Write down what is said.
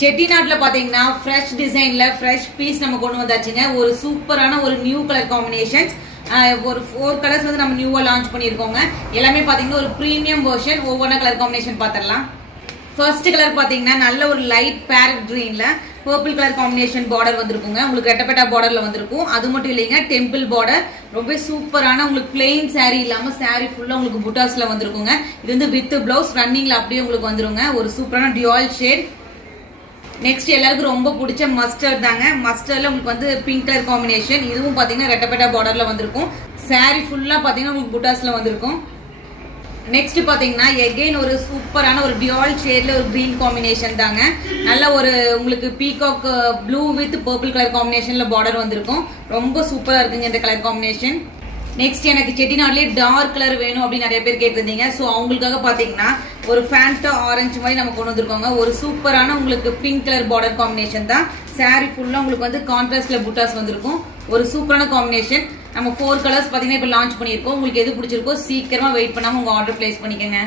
செட்டிநாட்ல பாத்தீங்கன்னா ஃப்ரெஷ் டிசைன்ல fresh piece நம்ம கொண்டு வந்தாச்சுங்க. ஒரு சூப்பரான ஒரு நியூ கலர் காம்பினேஷன்ஸ். ஒரு 4 கலர்ஸ் வந்து நம்ம நியூவா லான்ச் பண்ணியிருக்கோங்க. எல்லாமே பாத்தீங்கன்னா ஒரு ப்ரீமியம் வெர்ஷன். ஒவ்வொரு கலர் காம்பினேஷன் பாத்திரலாம். ஃபர்ஸ்ட் கலர் பாத்தீங்கன்னா நல்ல ஒரு லைட் பேரட் கிரீன்ல பர்பிள் கலர் காம்பினேஷன் பார்டர் வந்திருக்குங்க. உங்களுக்கு ரெட்டப்பட்டா பார்டர்ல வந்திருக்கும். அது மட்டும் இல்லைங்க, டெம்பிள் பார்டர் ரொம்ப சூப்பரான உங்களுக்கு பிளெயின் சாரீ இல்லாம சாரீ ஃபுல்லா உங்களுக்கு புட்டாஸ்ல வந்திருக்குங்க. இது வந்து வித் பிளவுஸ் ரன்னிங்ல அப்படியே உங்களுக்கு வந்துருங்க. ஒரு சூப்பரான டியூவல் ஷேட். நெக்ஸ்ட் எல்லாருக்கும் ரொம்ப பிடிச்ச மஸ்டர்ட் தாங்க. மஸ்டர்ட்ல உங்களுக்கு வந்து பிங்க் கலர் காம்பினேஷன். இதுவும் பாத்தீங்கன்னா ரெட்டப்பட்டா பார்டர்ல வந்திருக்கும். சாரீ ஃபுல்லா பாத்தீங்கன்னா உங்களுக்கு புட்டாஸ்ல வந்திருக்கும். நெக்ஸ்ட் பாத்தீங்கன்னா எகைன் ஒரு சூப்பரான ஒரு டியூவல் ஷேட்ல ஒரு கிரீன் காம்பினேஷன் தாங்க. நல்ல ஒரு உங்களுக்கு peacock blue with purple colour காம்பினேஷன்ல பார்டர் வந்திருக்கும். ரொம்ப சூப்பரா இருக்குங்க இந்த கலர் காம்பினேஷன். நெக்ஸ்ட் எனக்கு செட்டிநாட்லயே டார்க் கலர் வேணும் அப்படின்னு நிறைய பேர் கேட்டிருந்தீங்க. ஸோ அவங்களுக்காக பாத்தீங்கன்னா ஒரு ஃபேண்டா ஆரஞ்சு மாதிரி நம்ம கொண்டு வந்திருக்கோங்க. ஒரு சூப்பரான உங்களுக்கு பிங்க் கலர் பார்டர் காம்பினேஷன் தான். சாரீ ஃபுல்லா உங்களுக்கு வந்து கான்ட்ராஸ்ட்ல புட்டாஸ் வந்திருக்கும். ஒரு சூப்பரான காம்பினேஷன். நம்ம 4 கலர்ஸ் பாத்தீங்கன்னா இப்ப லான்ச் பண்ணியிருக்கோம். உங்களுக்கு எது பிடிச்சிருக்கோ சீக்கிரமா வெயிட் பண்ணாம உங்க ஆர்டர் பிளேஸ் பண்ணிக்கோங்க.